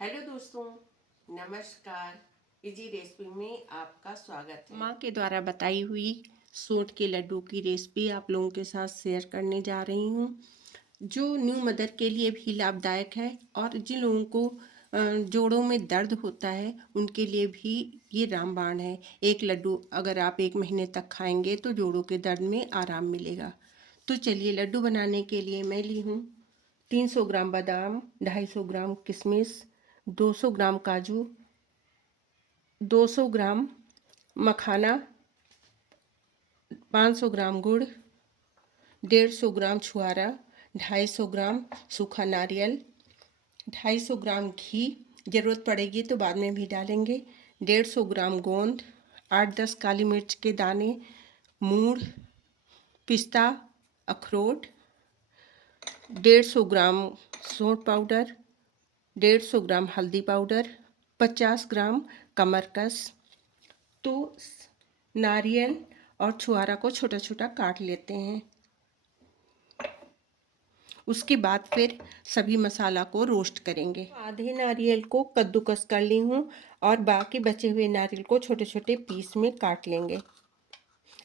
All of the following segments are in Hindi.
हेलो दोस्तों, नमस्कार। इजी रेसिपी में आपका स्वागत है। माँ के द्वारा बताई हुई सोंठ के लड्डू की रेसिपी आप लोगों के साथ शेयर करने जा रही हूँ, जो न्यू मदर के लिए भी लाभदायक है और जिन लोगों को जोड़ों में दर्द होता है उनके लिए भी ये रामबाण है। एक लड्डू अगर आप 1 महीने तक खाएंगे तो जोड़ों के दर्द में आराम मिलेगा। तो चलिए, लड्डू बनाने के लिए मैं ली हूँ 300 ग्राम बादाम, 250 ग्राम किशमिश, 200 ग्राम काजू, 200 ग्राम मखाना, 500 ग्राम गुड़, 150 ग्राम छुआरा, 250 ग्राम सूखा नारियल, 250 ग्राम घी, ज़रूरत पड़ेगी तो बाद में भी डालेंगे, 150 ग्राम गोंद, 8-10 काली मिर्च के दाने, मूड़, पिस्ता, अखरोट, 150 ग्राम सौंठ पाउडर, 150 ग्राम हल्दी पाउडर, 50 ग्राम कमरकस। तो नारियल और छुआरा को छोटा छोटा काट लेते हैं। उसके बाद फिर सभी मसाला को रोस्ट करेंगे। आधे नारियल को कद्दूकस कर ली हूँ और बाकी बचे हुए नारियल को छोटे छोटे पीस में काट लेंगे।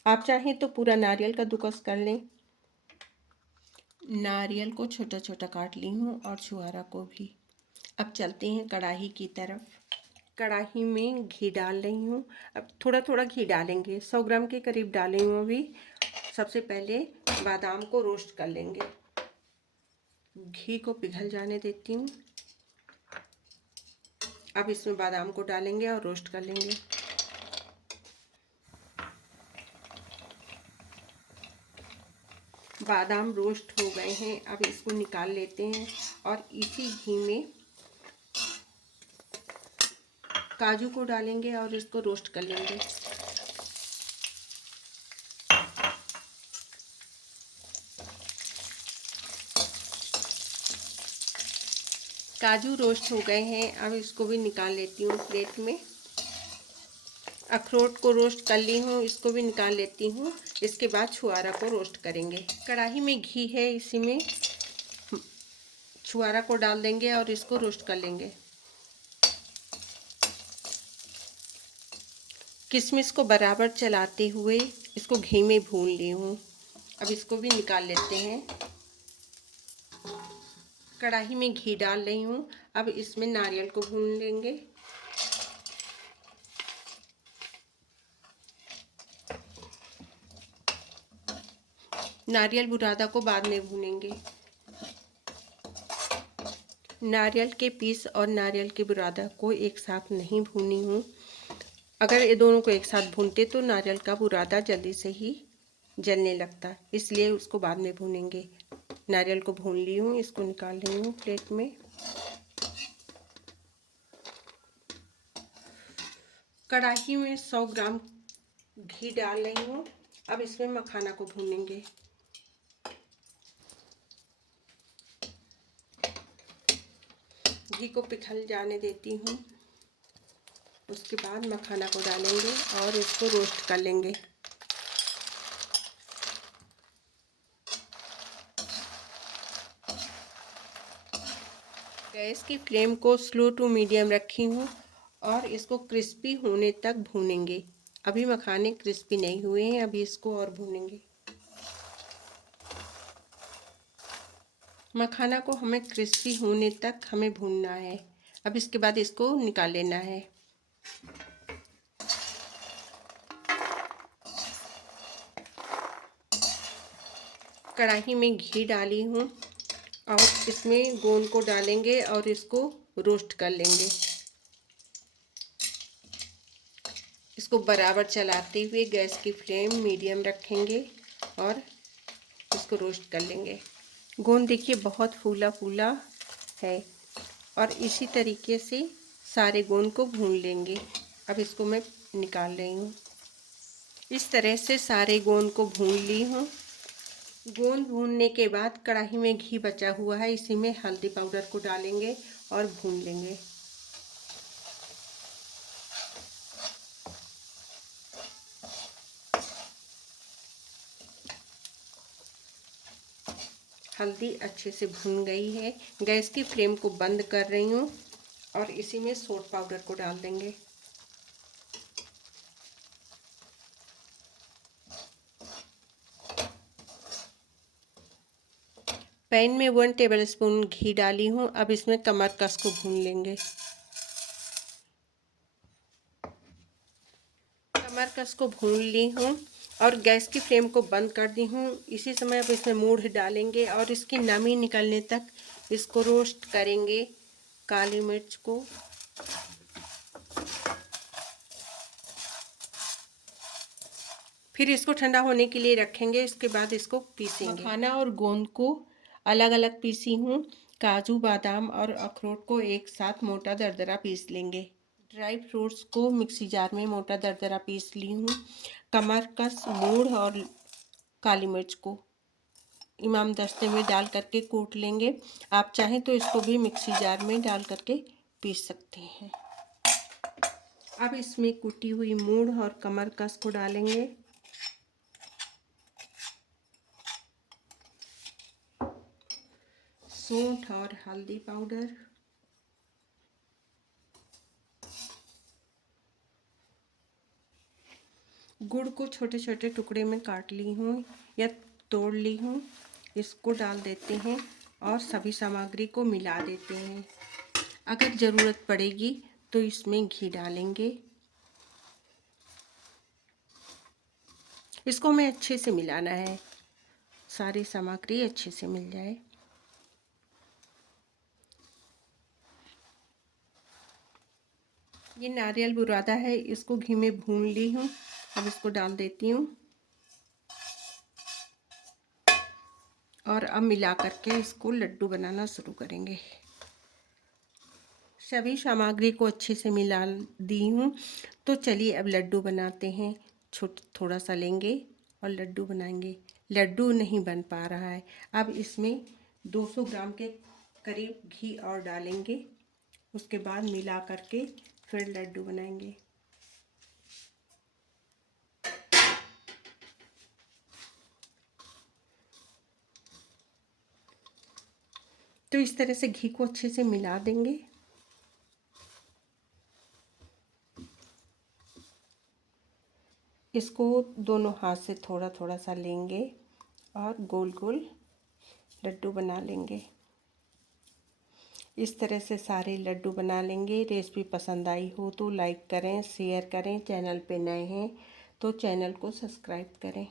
आप चाहें तो पूरा नारियल कद्दूकस कर लें। नारियल को छोटा छोटा काट ली हूँ और छुआरा को भी। अब चलते हैं कढ़ाई की तरफ। कढ़ाई में घी डाल रही हूँ। अब थोड़ा थोड़ा घी डालेंगे, 100 ग्राम के करीब डाली हूँ अभी। सबसे पहले बादाम को रोस्ट कर लेंगे। घी को पिघल जाने देती हूँ। अब इसमें बादाम को डालेंगे और रोस्ट कर लेंगे। बादाम रोस्ट हो गए हैं, अब इसको निकाल लेते हैं और इसी घी में काजू को डालेंगे और इसको रोस्ट कर लेंगे। काजू रोस्ट हो गए हैं, अब इसको भी निकाल लेती हूँ प्लेट में। अखरोट को रोस्ट कर ली हूँ, इसको भी निकाल लेती हूँ। इसके बाद छुआरा को रोस्ट करेंगे। कढ़ाई में घी है, इसी में छुआरा को डाल देंगे और इसको रोस्ट कर लेंगे। किशमिश को बराबर चलाते हुए इसको घी में भून ली हूँ। अब इसको भी निकाल लेते हैं। कढ़ाई में घी डाल रही हूँ, अब इसमें नारियल को भून लेंगे। नारियल बुरादा को बाद में भूनेंगे। नारियल के पीस और नारियल के बुरादा को एक साथ नहीं भूनी हूँ। अगर ये दोनों को एक साथ भूनते तो नारियल का बुरादा जल्दी से ही जलने लगता, इसलिए उसको बाद में भूनेंगे। नारियल को भून ली हूँ, इसको निकाल रही हूँ प्लेट में। कढ़ाई में 100 ग्राम घी डाल रही हूँ। अब इसमें मखाना को भूनेंगे। घी को पिघल जाने देती हूँ। उसके बाद मखाना को डालेंगे और इसको रोस्ट कर लेंगे। गैस की फ्लेम को स्लो टू मीडियम रखी हूँ और इसको क्रिस्पी होने तक भूनेंगे। अभी मखाने क्रिस्पी नहीं हुए हैं, अभी इसको और भूनेंगे। मखाना को हमें क्रिस्पी होने तक हमें भूनना है। अब इसके बाद इसको निकाल लेना है। कढ़ाई में घी डाली हूँ और इसमें गोंद को डालेंगे और इसको रोस्ट कर लेंगे। इसको बराबर चलाते हुए गैस की फ्लेम मीडियम रखेंगे और इसको रोस्ट कर लेंगे। गोंद देखिए बहुत फूला फूला है और इसी तरीके से सारे गोंद को भून लेंगे। अब इसको मैं निकाल रही हूँ। इस तरह से सारे गोंद को भून ली हूँ। गोंद भूनने के बाद कढ़ाई में घी बचा हुआ है, इसी में हल्दी पाउडर को डालेंगे और भून लेंगे। हल्दी अच्छे से भुन गई है। गैस की फ्लेम को बंद कर रही हूँ और इसी में सोट पाउडर को डाल देंगे। पैन में 1 टेबलस्पून घी डाली हूँ। अब इसमें कमरकस को भून लेंगे। कमरकस को भून ली हूँ और गैस की फ्लेम को बंद कर दी हूँ। इसी समय अब इसमें मूढ़ डालेंगे और इसकी नमी निकलने तक इसको रोस्ट करेंगे। काली मिर्च को फिर इसको ठंडा होने के लिए रखेंगे। इसके बाद इसको पीसेंगे। मखाना और गोंद को अलग अलग पीसी हूँ। काजू, बादाम और अखरोट को एक साथ मोटा दरदरा पीस लेंगे। ड्राई फ्रूट्स को मिक्सी जार में मोटा दरदरा पीस ली हूँ। कमरकस, मूढ़ और काली मिर्च को इमाम दस्ते में डाल करके कूट लेंगे। आप चाहें तो इसको भी मिक्सी जार में डाल करके पीस सकते हैं। अब इसमें कुटी हुई मूढ़ और कमरकस को डालेंगे। सूंठ और हल्दी पाउडर, गुड़ को छोटे छोटे टुकड़े में काट ली हूँ या तोड़ ली हूँ। इसको डाल देते हैं और सभी सामग्री को मिला देते हैं। अगर ज़रूरत पड़ेगी तो इसमें घी डालेंगे। इसको हमें अच्छे से मिलाना है, सारी सामग्री अच्छे से मिल जाए। ये नारियल बुरादा है, इसको घी में भून ली हूँ। अब इसको डाल देती हूँ और अब मिला करके इसको लड्डू बनाना शुरू करेंगे। सभी सामग्री को अच्छे से मिला दी हूँ। तो चलिए अब लड्डू बनाते हैं। थोड़ा सा लेंगे और लड्डू बनाएंगे। लड्डू नहीं बन पा रहा है। अब इसमें 200 ग्राम के करीब घी और डालेंगे। उसके बाद मिला करके फिर लड्डू बनाएंगे। तो इस तरह से घी को अच्छे से मिला देंगे। इसको दोनों हाथ से थोड़ा थोड़ा सा लेंगे और गोल गोल लड्डू बना लेंगे। इस तरह से सारे लड्डू बना लेंगे। रेसिपी पसंद आई हो तो लाइक करें, शेयर करें। चैनल पे नए हैं तो चैनल को सब्सक्राइब करें।